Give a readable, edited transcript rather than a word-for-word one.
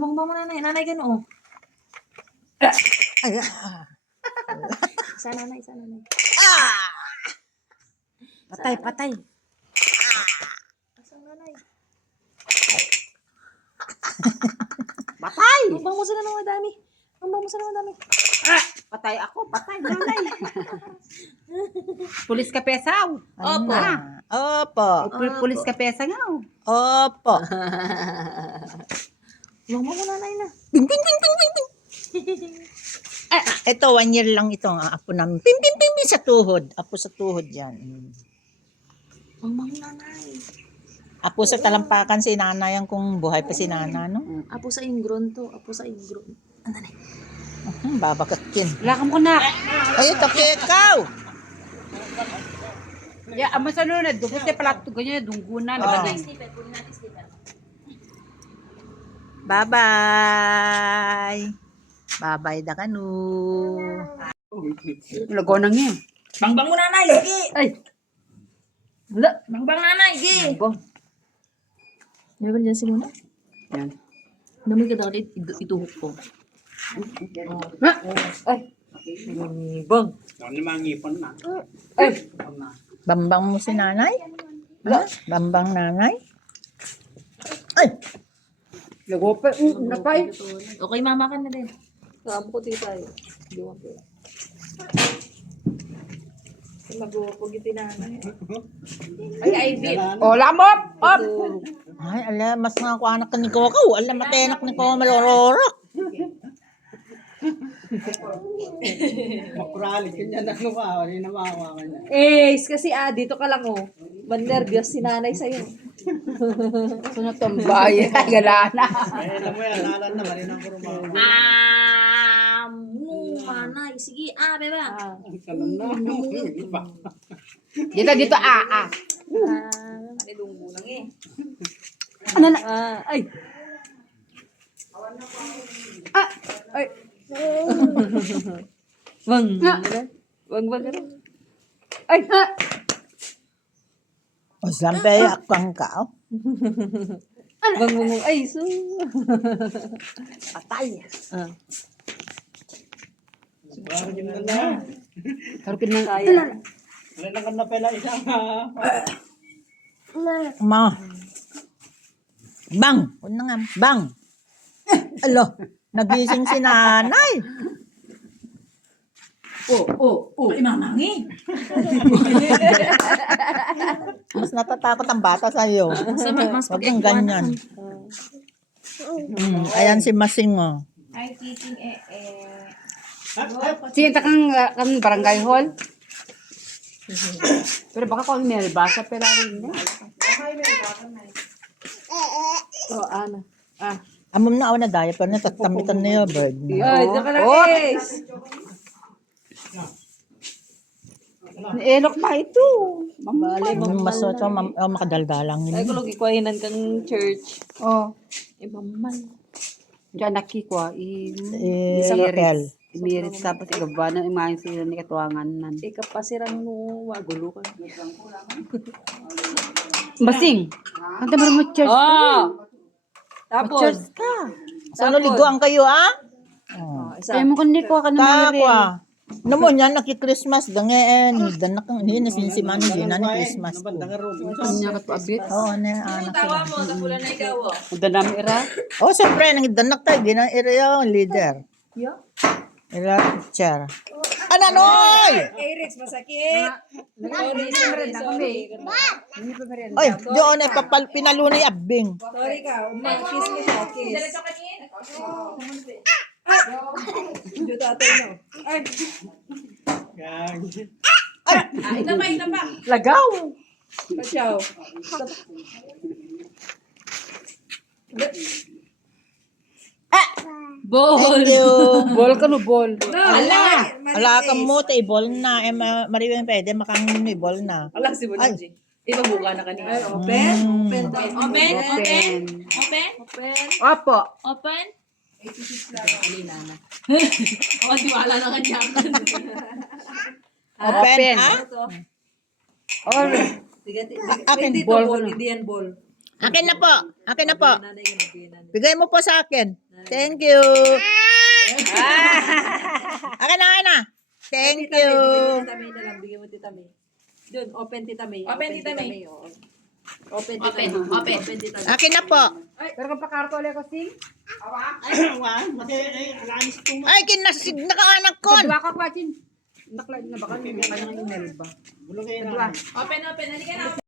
bang mo nanay. Nanay gano'n, oh. Ay, Isa nanay, isa nanay. patay. Isang nanay. Patay! Ang bang mo sila ng madami. Ang bang mo sila ng madami. Patay ako, patay, nanay. Pulis ka pesaw. Opo. Opo. Pulis ka pesa nga. Opo. Bang mo nanay na. Ping, ping, ping, ping, ping, ping. Ito, 1 year lang ito ang apo namin. Ping, ping, ping, ping sa tuhod. Apo sa tuhod yan. Bang mo nanay. Apo sa talampakan si nanay ang kung buhay pa si nana, no? Apo sa ingron to. Apo sa ingron. Andanay. Babakakin. Lakam ko na. Ay, tapi ikaw! Ya, ama sa nuna, dugo siya pala ito ganyan, dungguna na ba din? Bye-bye! Bye-bye da kanu. Lagaw nang yun. Bang mo nanay. Sige. Ay! Wala. Bang nanay. Sige. Bang. Di ba dyan si Muna? Yan. Namoy ka daw ituhok ko. Ha? Ay! Bang. Ay! Bambang mo si nanay? Ha? Bambang nanay? Ay! Lagaw pa. Napay. Okay, mama ka na din. Saan ko tita tayo. Diwan ko. Mag-uupog yung tinanay. Ay, Ivy. O, lamop! Op! Ay, ala, mas nga ako anak ni Koko. Ala, matenak ni Koko malororok. Makurali kanya na lumawa, hindi na maawa kanya. Kasi dito ka lang oh. Nervyos si nanay sa'yo. Sunod ang bayan. Gala na. Alam mo yan, nalan na, marinang ko rumawa. Nanay. Sige, beba. Kalam na, iba. Dito, May lunggo lang eh. Ano na? Ay. Ay! Bang. Ha? Bang. Ay! Ha! O, sampai akang kao. Bang. Ay, so. Patay. Parang yung ganda. Karupin na. Wala lang na pala isang Ma. Bang! Una nga, bang! Alo, nagising si nanay. Ay, mamangi. Mas natatakot ang bata sa'yo. Mas Huwag kang ganyan. Ayan si Masing, oh. Ay, teaching Sinta kang barangay hall. Pero baka kung may basa pero rin na. ano? Amom na ako na daya, pero natatamitan na yung bird. Ay, saka lang Elok pa ito. Masot, makadaldalang Ay, yun. kulog ikwahinan kang church. Oh. Mamal. Diyan nakikwa. Sa hotel. Imirit tapos igabana imahin sila ni katuangan nan. Ikapasiran mo, wagulo ka. Basing. Kanta mo church. Tapos, Church ka. Saan liguan kayo, ah? Kaya mo kundi ko ka na Takwa. Naman yan, naki-Christmas. Dangeen. Danak ang hinasinsiman din na ni Christmas. Kanya ka to abit. Oo, ano yung anak ko. mo, tapulan na ikaw. Uda nami ira. Oh, siyempre, nangidanak tayo. Ginang area yung leader. Yeah. Ira teacher. Ananoy! Rex, masakit. Oy, doon ay pinalunay abing. Sorry ka, kiss mo siya, kiss. Dito tatay no. Ay, ito pa. Lagaw. Ciao. Ball. Thank you. Bol ka no bol. Ala ka mo, ibol na. Mariwing pwede, makangin ibol na. Ala si Bonaji. Ibabuka na kanina. Open. Opo. Open. Diwala na kanya. Open, ha? Or Akin, ball. Hindi yan ball. Akin na po. Akin na po. Bigay mo po sa akin. Thank you. Akin na. Thank you. Tita May na lang. Bigyan mo Tita May. Doon, open Tita May. Open, Tita May. Oo. Open Tita Open, May. open. Open Tita May. Akin na po. Pero kung pakarto ulit ko, Sing. Wan, mati alanis ko. Ay, nakaanak ko. Dua ka, Kwachin. Nakla na baka, hindi ka nang email ba? Bulong kayo na. Open, halika na.